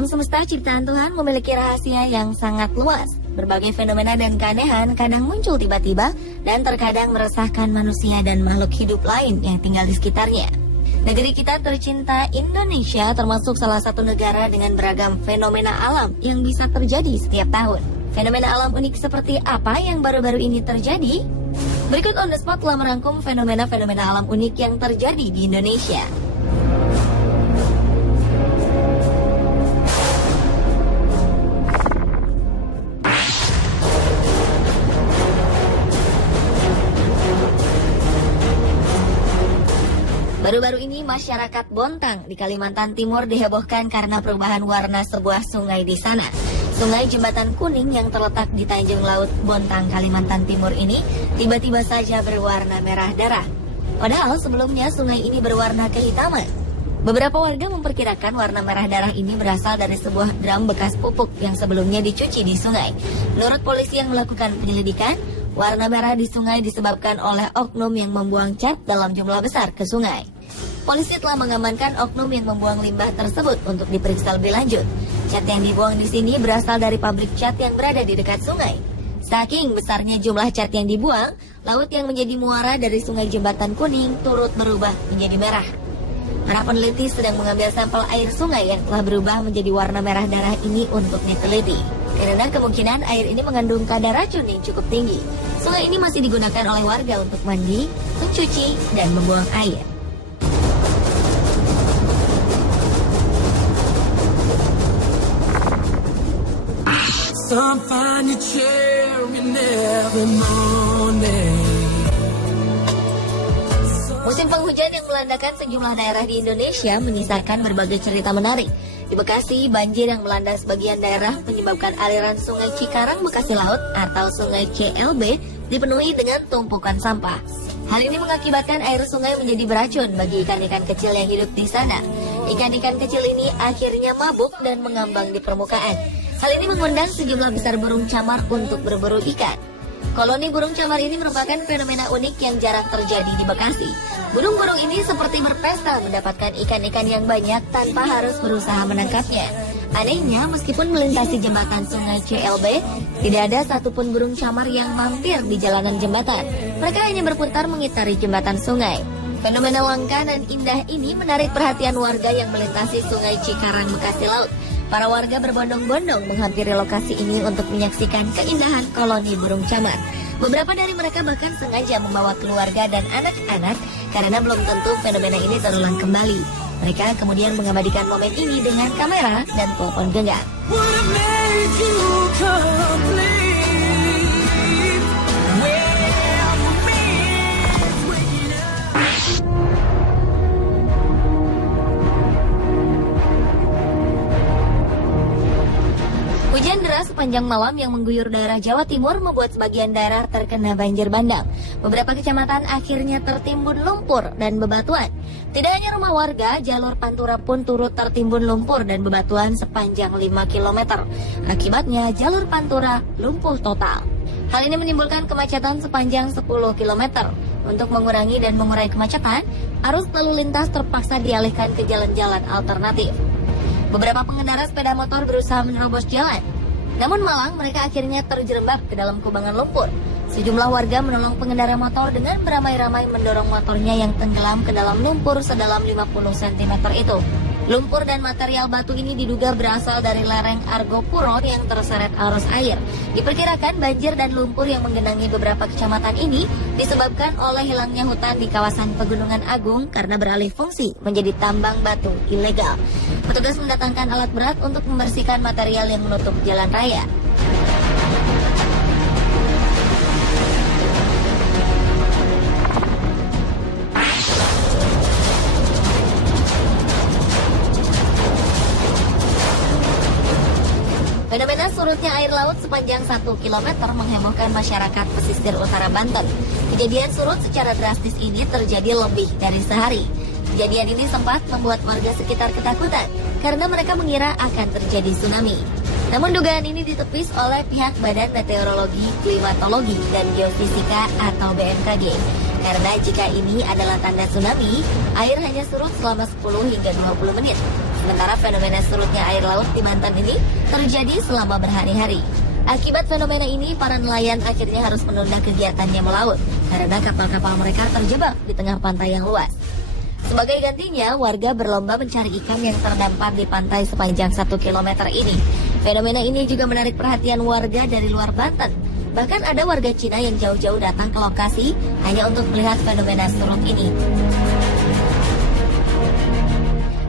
Alam semesta ciptaan Tuhan memiliki rahasia yang sangat luas. Berbagai fenomena dan keanehan kadang muncul tiba-tiba dan terkadang meresahkan manusia dan makhluk hidup lain yang tinggal di sekitarnya. Negeri kita tercinta Indonesia termasuk salah satu negara dengan beragam fenomena alam yang bisa terjadi setiap tahun. Fenomena alam unik seperti apa yang baru-baru ini terjadi? Berikut On The Spot telah merangkum fenomena-fenomena alam unik yang terjadi di Indonesia. Baru-baru ini masyarakat Bontang di Kalimantan Timur dihebohkan karena perubahan warna sebuah sungai di sana. Sungai Jembatan Kuning yang terletak di Tanjung Laut Bontang, Kalimantan Timur ini tiba-tiba saja berwarna merah darah. Padahal sebelumnya sungai ini berwarna kehitaman. Beberapa warga memperkirakan warna merah darah ini berasal dari sebuah drum bekas pupuk yang sebelumnya dicuci di sungai. Menurut polisi yang melakukan penyelidikan, warna merah di sungai disebabkan oleh oknum yang membuang cat dalam jumlah besar ke sungai. Polisi telah mengamankan oknum yang membuang limbah tersebut untuk diperiksa lebih lanjut. Cat yang dibuang di sini berasal dari pabrik cat yang berada di dekat sungai. Saking besarnya jumlah cat yang dibuang, laut yang menjadi muara dari sungai Jembatan Kuning turut berubah menjadi merah. Para peneliti sedang mengambil sampel air sungai yang telah berubah menjadi warna merah darah ini untuk diteliti. Karena kemungkinan air ini mengandung kadar racun yang cukup tinggi. Sungai ini masih digunakan oleh warga untuk mandi, mencuci, dan membuang air. Musim penghujan yang melandakan sejumlah daerah di Indonesia menyisakan berbagai cerita menarik. Di Bekasi, banjir yang melanda sebagian daerah menyebabkan aliran Sungai Cikarang Bekasi Laut atau Sungai CLB dipenuhi dengan tumpukan sampah. Hal ini mengakibatkan air sungai menjadi beracun bagi ikan-ikan kecil yang hidup di sana. Ikan-ikan kecil ini akhirnya mabuk dan mengambang di permukaan. Hal ini mengundang sejumlah besar burung camar untuk berburu ikan. Koloni burung camar ini merupakan fenomena unik yang jarang terjadi di Bekasi. Burung-burung ini seperti berpesta mendapatkan ikan-ikan yang banyak tanpa harus berusaha menangkapnya. Anehnya, meskipun melintasi jembatan Sungai CLB, tidak ada satupun burung camar yang mampir di jalanan jembatan. Mereka hanya berputar mengitari jembatan sungai. Fenomena langka dan indah ini menarik perhatian warga yang melintasi Sungai Cikarang Bekasi Laut. Para warga berbondong-bondong menghampiri lokasi ini untuk menyaksikan keindahan koloni burung camar. Beberapa dari mereka bahkan sengaja membawa keluarga dan anak-anak karena belum tentu fenomena ini terulang kembali. Mereka kemudian mengabadikan momen ini dengan kamera dan telepon genggam. Hujan deras sepanjang malam yang mengguyur daerah Jawa Timur membuat sebagian daerah terkena banjir bandang. Beberapa kecamatan akhirnya tertimbun lumpur dan bebatuan. Tidak hanya rumah warga, jalur Pantura pun turut tertimbun lumpur dan bebatuan sepanjang 5 km. Akibatnya jalur Pantura lumpuh total. Hal ini menimbulkan kemacetan sepanjang 10 km. Untuk mengurangi dan mengurai kemacetan, arus lalu lintas terpaksa dialihkan ke jalan-jalan alternatif. Beberapa pengendara sepeda motor berusaha menerobos jalan. Namun malang mereka akhirnya terjerembab ke dalam kubangan lumpur. Sejumlah warga menolong pengendara motor dengan beramai-ramai mendorong motornya yang tenggelam ke dalam lumpur sedalam 50 cm itu. Lumpur dan material batu ini diduga berasal dari lereng Argopuro yang terseret arus air. Diperkirakan banjir dan lumpur yang menggenangi beberapa kecamatan ini disebabkan oleh hilangnya hutan di kawasan Pegunungan Agung karena beralih fungsi menjadi tambang batu ilegal. Petugas mendatangkan alat berat untuk membersihkan material yang menutup jalan raya. Fenomena surutnya air laut sepanjang 1 km menghebohkan masyarakat pesisir utara Banten. Kejadian surut secara drastis ini terjadi lebih dari sehari. Kejadian ini sempat membuat warga sekitar ketakutan karena mereka mengira akan terjadi tsunami. Namun dugaan ini ditepis oleh pihak Badan Meteorologi, Klimatologi, dan Geofisika atau BMKG. Karena jika ini adalah tanda tsunami, air hanya surut selama 10 hingga 20 menit. Sementara fenomena surutnya air laut di Banten ini terjadi selama berhari-hari. Akibat fenomena ini, para nelayan akhirnya harus menunda kegiatannya melaut karena kapal-kapal mereka terjebak di tengah pantai yang luas. Sebagai gantinya, warga berlomba mencari ikan yang terdampar di pantai sepanjang 1 km ini. Fenomena ini juga menarik perhatian warga dari luar Banten. Bahkan ada warga Cina yang jauh-jauh datang ke lokasi hanya untuk melihat fenomena surut ini.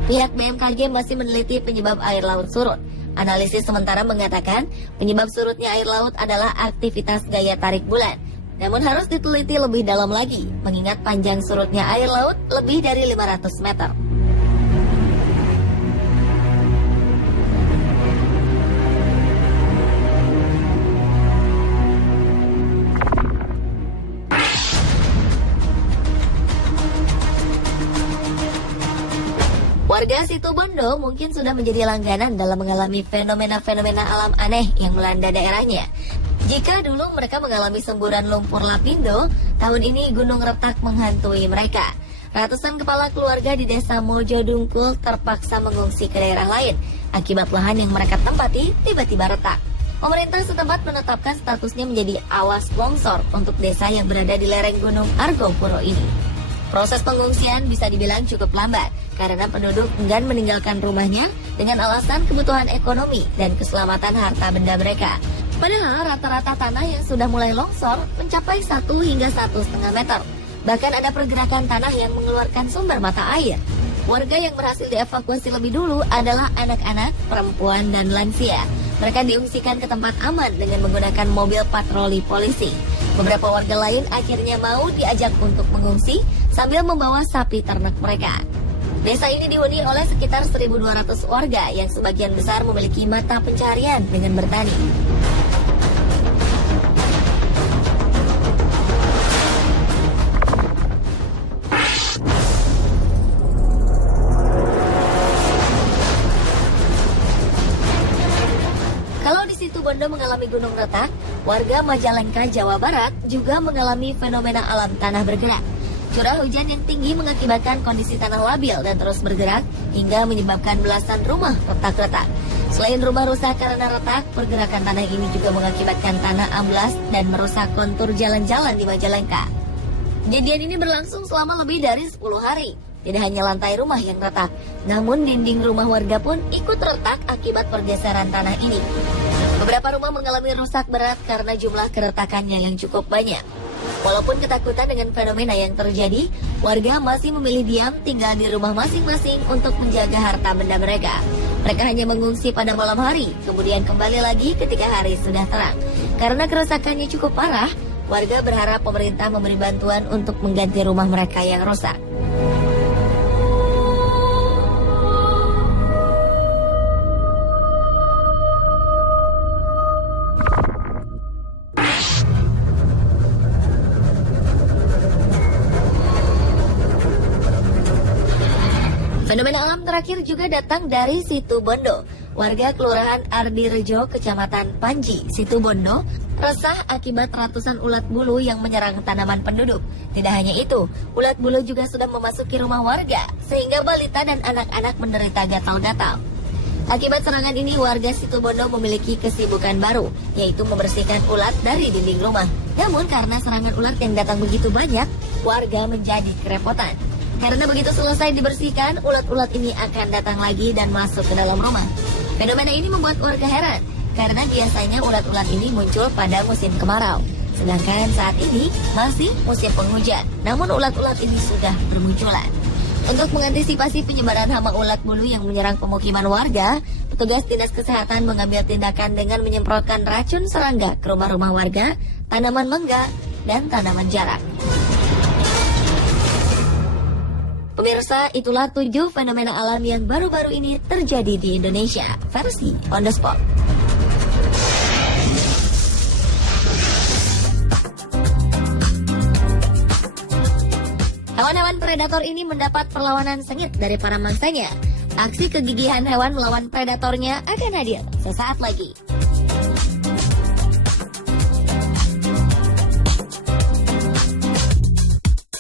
Pihak BMKG masih meneliti penyebab air laut surut. Analisis sementara mengatakan penyebab surutnya air laut adalah aktivitas gaya tarik bulan. Namun harus diteliti lebih dalam lagi, mengingat panjang surutnya air laut lebih dari 500 meter. Warga Situbondo mungkin sudah menjadi langganan dalam mengalami fenomena-fenomena alam aneh yang melanda daerahnya. Jika dulu mereka mengalami semburan lumpur lapindo, tahun ini gunung retak menghantui mereka. Ratusan kepala keluarga di desa Mojo Dungkul terpaksa mengungsi ke daerah lain akibat lahan yang mereka tempati tiba-tiba retak. Pemerintah setempat menetapkan statusnya menjadi awas longsor untuk desa yang berada di lereng Gunung Argopuro ini. Proses pengungsian bisa dibilang cukup lambat karena penduduk enggan meninggalkan rumahnya dengan alasan kebutuhan ekonomi dan keselamatan harta benda mereka. Padahal rata-rata tanah yang sudah mulai longsor mencapai 1 hingga 1,5 meter. Bahkan ada pergerakan tanah yang mengeluarkan sumber mata air. Warga yang berhasil dievakuasi lebih dulu adalah anak-anak, perempuan, dan lansia. Mereka diungsikan ke tempat aman dengan menggunakan mobil patroli polisi. Beberapa warga lain akhirnya mau diajak untuk mengungsi sambil membawa sapi ternak mereka. Desa ini dihuni oleh sekitar 1.200 warga yang sebagian besar memiliki mata pencaharian dengan bertani. Kalau di Situbondo mengalami gunung retak, warga Majalengka, Jawa Barat juga mengalami fenomena alam tanah bergerak. Curah hujan yang tinggi mengakibatkan kondisi tanah labil dan terus bergerak hingga menyebabkan belasan rumah retak-retak. Selain rumah rusak karena retak, pergerakan tanah ini juga mengakibatkan tanah amblas dan merusak kontur jalan-jalan di Majalengka. Kejadian ini berlangsung selama lebih dari 10 hari. Tidak hanya lantai rumah yang retak, namun dinding rumah warga pun ikut retak akibat pergeseran tanah ini. Beberapa rumah mengalami rusak berat karena jumlah keretakannya yang cukup banyak. Walaupun ketakutan dengan fenomena yang terjadi, warga masih memilih diam tinggal di rumah masing-masing untuk menjaga harta benda mereka. Mereka hanya mengungsi pada malam hari, kemudian kembali lagi ketika hari sudah terang. Karena kerusakannya cukup parah, warga berharap pemerintah memberi bantuan untuk mengganti rumah mereka yang rusak. Fenomena alam terakhir juga datang dari Situbondo. Warga Kelurahan Ardirejo, Kecamatan Panji, Situbondo, resah akibat ratusan ulat bulu yang menyerang tanaman penduduk. Tidak hanya itu, ulat bulu juga sudah memasuki rumah warga, sehingga balita dan anak-anak menderita gatal-gatal. Akibat serangan ini, warga Situbondo memiliki kesibukan baru, yaitu membersihkan ulat dari dinding rumah. Namun karena serangan ulat yang datang begitu banyak, warga menjadi kerepotan. Karena begitu selesai dibersihkan, ulat-ulat ini akan datang lagi dan masuk ke dalam rumah. Fenomena ini membuat warga heran, karena biasanya ulat-ulat ini muncul pada musim kemarau. Sedangkan saat ini masih musim penghujan, namun ulat-ulat ini sudah bermunculan. Untuk mengantisipasi penyebaran hama ulat bulu yang menyerang pemukiman warga, petugas Dinas Kesehatan mengambil tindakan dengan menyemprotkan racun serangga ke rumah-rumah warga, tanaman mangga, dan tanaman jarak. Pemirsa, itulah 7 fenomena alam yang baru-baru ini terjadi di Indonesia, versi On The Spot. Hewan-hewan predator ini mendapat perlawanan sengit dari para mangsanya. Aksi kegigihan hewan melawan predatornya akan hadir sesaat lagi.